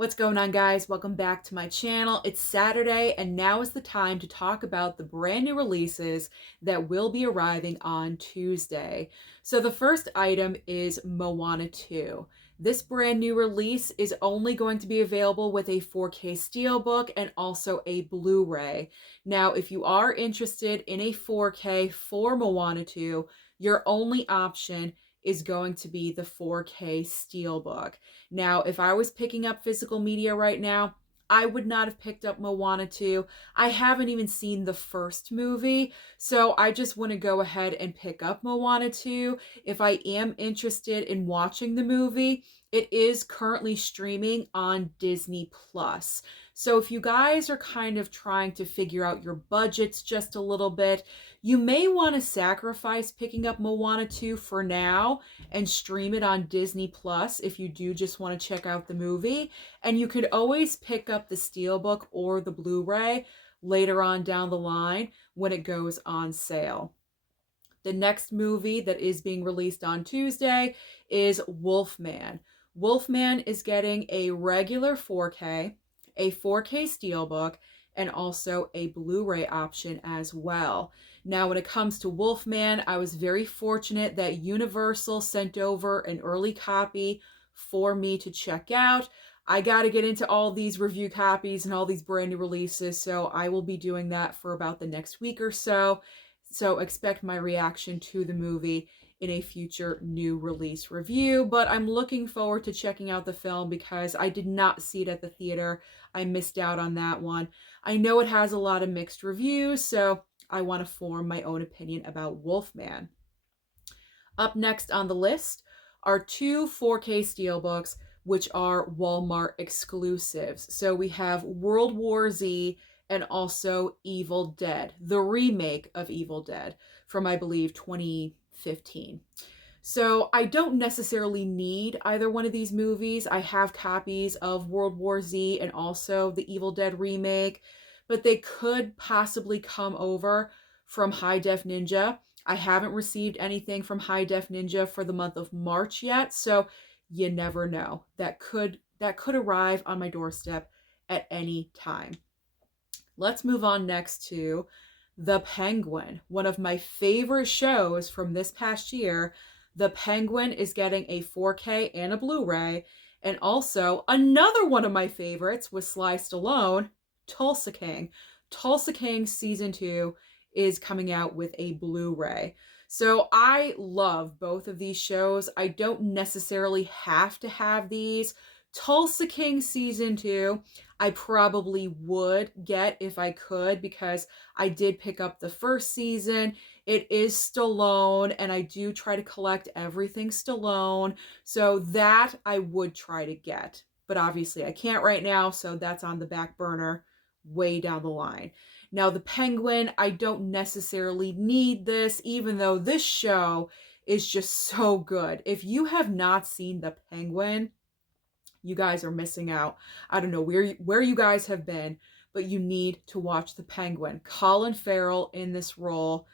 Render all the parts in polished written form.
What's going on, guys? Welcome back to my channel. It's Saturday, and now is the time to talk about the brand new releases that will be arriving on Tuesday. So the first item is Moana 2. This brand new release is only going to be available with a 4K steelbook and also a Blu-ray. Now, if you are interested in a 4K for Moana 2, your only option is going to be the 4K steelbook. Now, if I was picking up physical media right now, I would not have picked up Moana 2. I haven't even seen the first movie, so I just want to go ahead and pick up Moana 2. If I am interested in watching the movie, it is currently streaming on Disney Plus. So if you guys are kind of trying to figure out your budgets just a little bit, you may want to sacrifice picking up Moana 2 for now and stream it on Disney Plus if you do just want to check out the movie. And you could always pick up the Steelbook or the Blu-ray later on down the line when it goes on sale. The next movie that is being released on Tuesday is Wolfman. Wolfman is getting a regular 4K, a 4K Steelbook, and also a Blu-ray option as well. Now, when it comes to Wolfman, I was very fortunate that Universal sent over an early copy for me to check out. I got to get into all these review copies and all these brand new releases, so I will be doing that for about the next week or so. So expect my reaction to the movie in a future new release review. But I'm looking forward to checking out the film because I did not see it at the theater. I missed out on that one. I know it has a lot of mixed reviews, so I want to form my own opinion about Wolfman. Up next on the list are two 4K steelbooks, which are Walmart exclusives. So we have World War Z and also Evil Dead, the remake of Evil Dead from, I believe, 2015. So I don't necessarily need either one of these movies. I have copies of World War Z and also the Evil Dead remake, but they could possibly come over from High Def Ninja. I haven't received anything from High Def Ninja for the month of March yet, so you never know. That could arrive on my doorstep at any time. Let's move on next to The Penguin, one of my favorite shows from this past year. The Penguin is getting a 4K and a Blu-ray, and also another one of my favorites with Sly Stallone, Tulsa King. Tulsa King Season 2 is coming out with a Blu-ray. So I love both of these shows. I don't necessarily have to have these. Tulsa King Season 2, I probably would get if I could because I did pick up the first season. It is Stallone, and I do try to collect everything Stallone. So that I would try to get. But obviously I can't right now, so that's on the back burner way down the line. Now, The Penguin, I don't necessarily need this, even though this show is just so good. If you have not seen The Penguin, you guys are missing out. I don't know where you guys have been, but you need to watch The Penguin. Colin Farrell in this role,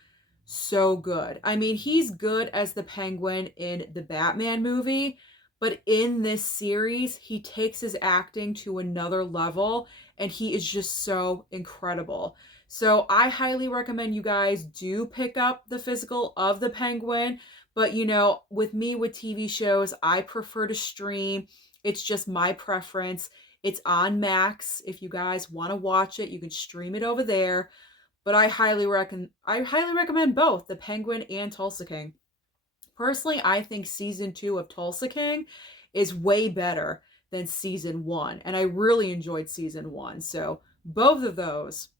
so good. I mean, he's good as the Penguin in the Batman movie, but in this series, he takes his acting to another level, and he is just so incredible. So I highly recommend you guys do pick up the physical of The Penguin, but you know, with me with TV shows, I prefer to stream. It's just my preference. It's on Max. If you guys want to watch it, you can stream it over there. But I highly recommend both The Penguin and Tulsa King. Personally, I think Season 2 of Tulsa King is way better than Season 1. And I really enjoyed Season 1. So both of those,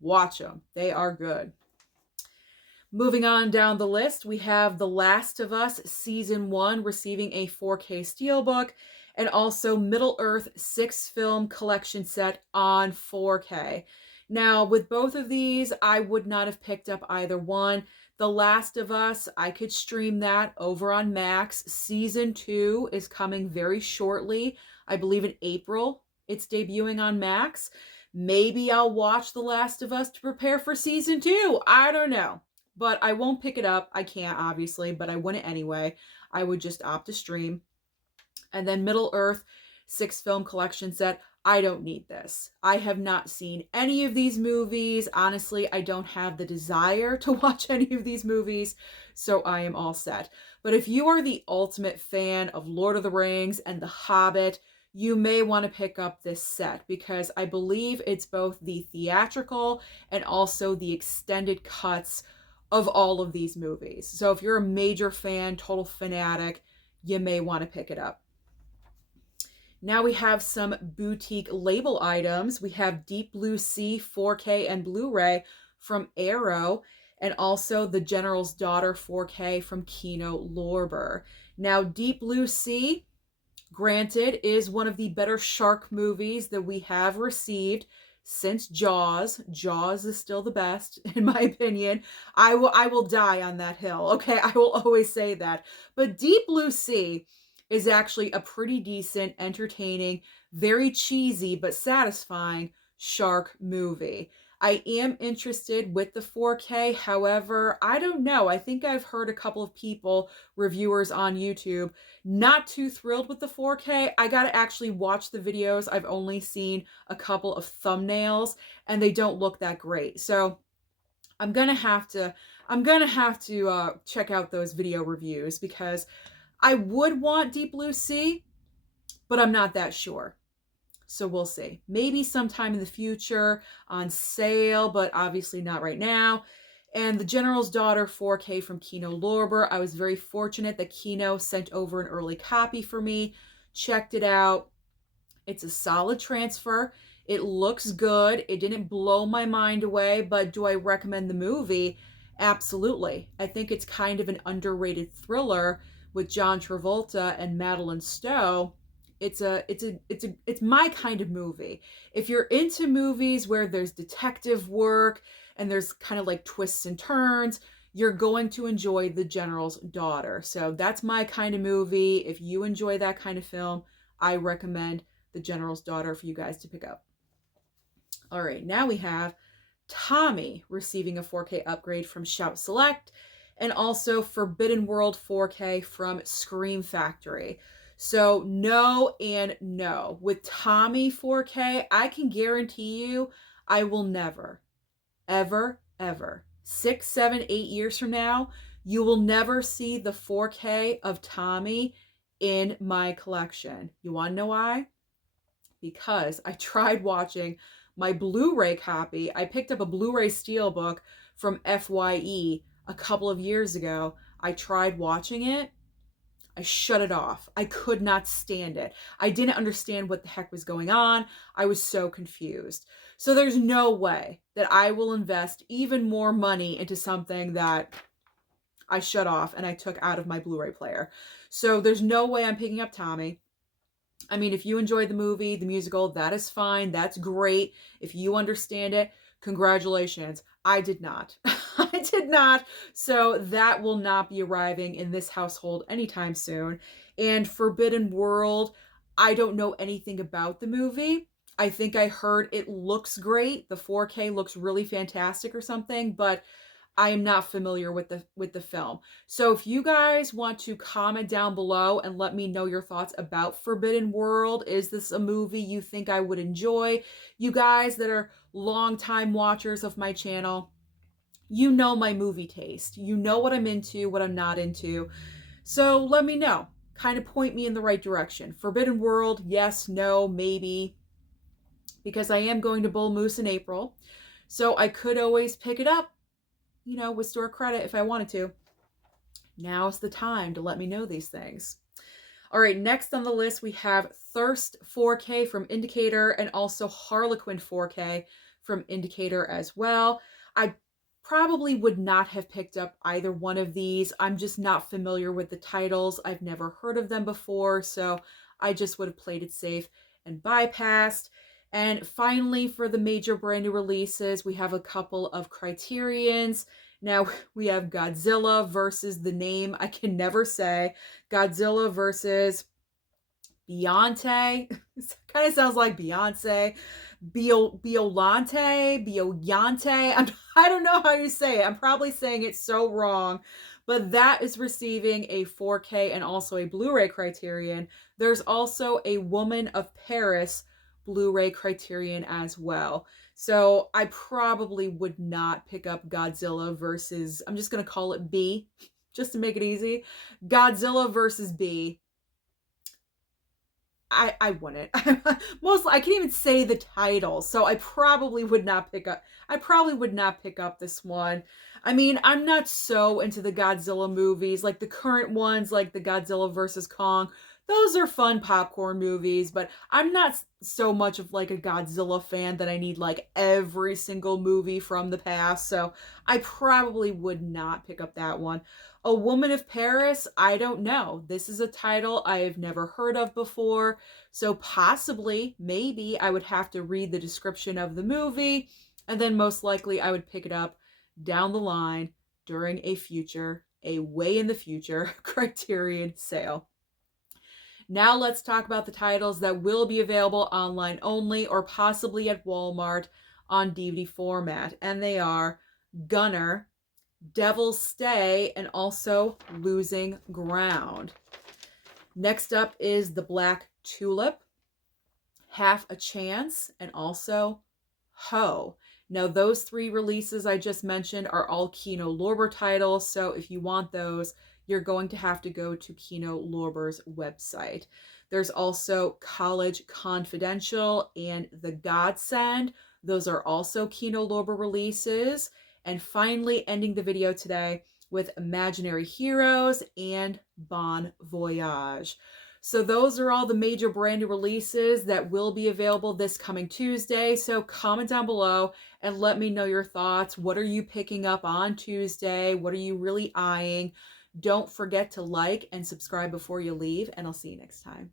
watch them. They are good. Moving on down the list, we have The Last of Us Season 1 receiving a 4K Steelbook, and also Middle-earth 6-film collection set on 4K. Now, with both of these, I would not have picked up either one. The Last of Us, I could stream that over on Max. Season 2 is coming very shortly. I believe in April. It's debuting on Max. Maybe I'll watch The Last of Us to prepare for Season 2. I don't know. But I won't pick it up. I can't, obviously, but I wouldn't anyway. I would just opt to stream. And then Middle-earth 6-film collection set. I don't need this. I have not seen any of these movies. Honestly, I don't have the desire to watch any of these movies, so I am all set. But if you are the ultimate fan of Lord of the Rings and The Hobbit, you may want to pick up this set because I believe it's both the theatrical and also the extended cuts of all of these movies. So if you're a major fan, total fanatic, you may want to pick it up. Now we have some boutique label items. We have Deep Blue Sea 4K and Blu-ray from Arrow, and also The General's Daughter 4K from Kino Lorber. Now, Deep Blue Sea, granted, is one of the better shark movies that we have received since Jaws. Jaws is still the best, in my opinion. I will die on that hill, okay? I will always say that. But Deep Blue Sea is actually a pretty decent, entertaining, very cheesy, but satisfying shark movie. I am interested with the 4K. However, I don't know. I think I've heard a couple of people, reviewers on YouTube, not too thrilled with the 4K. I got to actually watch the videos. I've only seen a couple of thumbnails and they don't look that great. So I'm going to have to check out those video reviews because I would want Deep Blue Sea, but I'm not that sure. So we'll see. Maybe sometime in the future on sale, but obviously not right now. And The General's Daughter 4K from Kino Lorber. I was very fortunate that Kino sent over an early copy for me. Checked it out. It's a solid transfer. It looks good. It didn't blow my mind away, but do I recommend the movie? Absolutely. I think it's kind of an underrated thriller with John Travolta and Madeline Stowe. It's my kind of movie. If you're into movies where there's detective work and there's kind of like twists and turns, you're going to enjoy The General's Daughter. So that's my kind of movie. If you enjoy that kind of film, I recommend The General's Daughter for you guys to pick up. All right, now we have Tommy receiving a 4K upgrade from Shout Select, and also Forbidden World 4K from Scream Factory. So no and no. With Tommy 4K, I can guarantee you I will never, ever, 6, 7, 8 years from now, you will never see the 4K of Tommy in my collection. You want to know why? Because I tried watching my Blu-ray copy. I picked up a Blu-ray steelbook from FYE a couple of years ago. I tried watching it. I shut it off. I could not stand it. I didn't understand what the heck was going on. I was so confused. So there's no way that I will invest even more money into something that I shut off and I took out of my Blu-ray player. So there's no way I'm picking up Tommy. I mean, if you enjoyed the movie, the musical, that is fine. That's great. If you understand it, congratulations. I did not. I did not. So that will not be arriving in this household anytime soon. And Forbidden World, I don't know anything about the movie. I think I heard it looks great. The 4K looks really fantastic or something, but I am not familiar with the film. So if you guys want to comment down below and let me know your thoughts about Forbidden World, is this a movie you think I would enjoy? You guys that are longtime watchers of my channel, you know my movie taste. You know what I'm into, what I'm not into. So let me know. Kind of point me in the right direction. Forbidden World, yes, no, maybe. Because I am going to Bull Moose in April. So I could always pick it up, you know, with store credit if I wanted to. Now's the time to let me know these things. All right, next on the list, we have Thirst 4K from Indicator and also Harlequin 4K from Indicator as well. I probably would not have picked up either one of these. I'm just not familiar with the titles. I've never heard of them before, so I just would have played it safe and bypassed. And finally, for the major brand new releases, we have a couple of Criterions. Now, we have Godzilla versus the name I can never say. Godzilla versus Biollante. It kind of sounds like Beyonce. Biollante. I don't know how you say it. I'm probably saying it so wrong, but that is receiving a 4K and also a Blu-ray Criterion. There's also a Woman of Paris Blu-ray Criterion as well. So I probably would not pick up Godzilla versus, I'm just going to call it B, just to make it easy. Godzilla versus B. I wouldn't. Mostly, I can't even say the title, so I probably would not pick up. I probably would not pick up this one. I mean, I'm not so into the Godzilla movies, like the current ones, like the Godzilla versus Kong. Those are fun popcorn movies, but I'm not so much of like a Godzilla fan that I need like every single movie from the past. So I probably would not pick up that one. A Woman of Paris, I don't know. This is a title I've never heard of before. So possibly, maybe I would have to read the description of the movie, and then most likely I would pick it up down the line during a way in the future Criterion sale. Now let's talk about the titles that will be available online only or possibly at Walmart on DVD format. And they are Gunner, Devil's Stay, and also Losing Ground. Next up is The Black Tulip, Half a Chance, and also Ho. Now, those three releases I just mentioned are all Kino Lorber titles, so if you want those, you're going to have to go to Kino Lorber's website. There's also College Confidential and The Godsend. Those are also Kino Lorber releases. And finally, ending the video today with Imaginary Heroes and Bon Voyage. So those are all the major brand new releases that will be available this coming Tuesday. So comment down below and let me know your thoughts. What are you picking up on Tuesday? What are you really eyeing? Don't forget to like and subscribe before you leave, and I'll see you next time.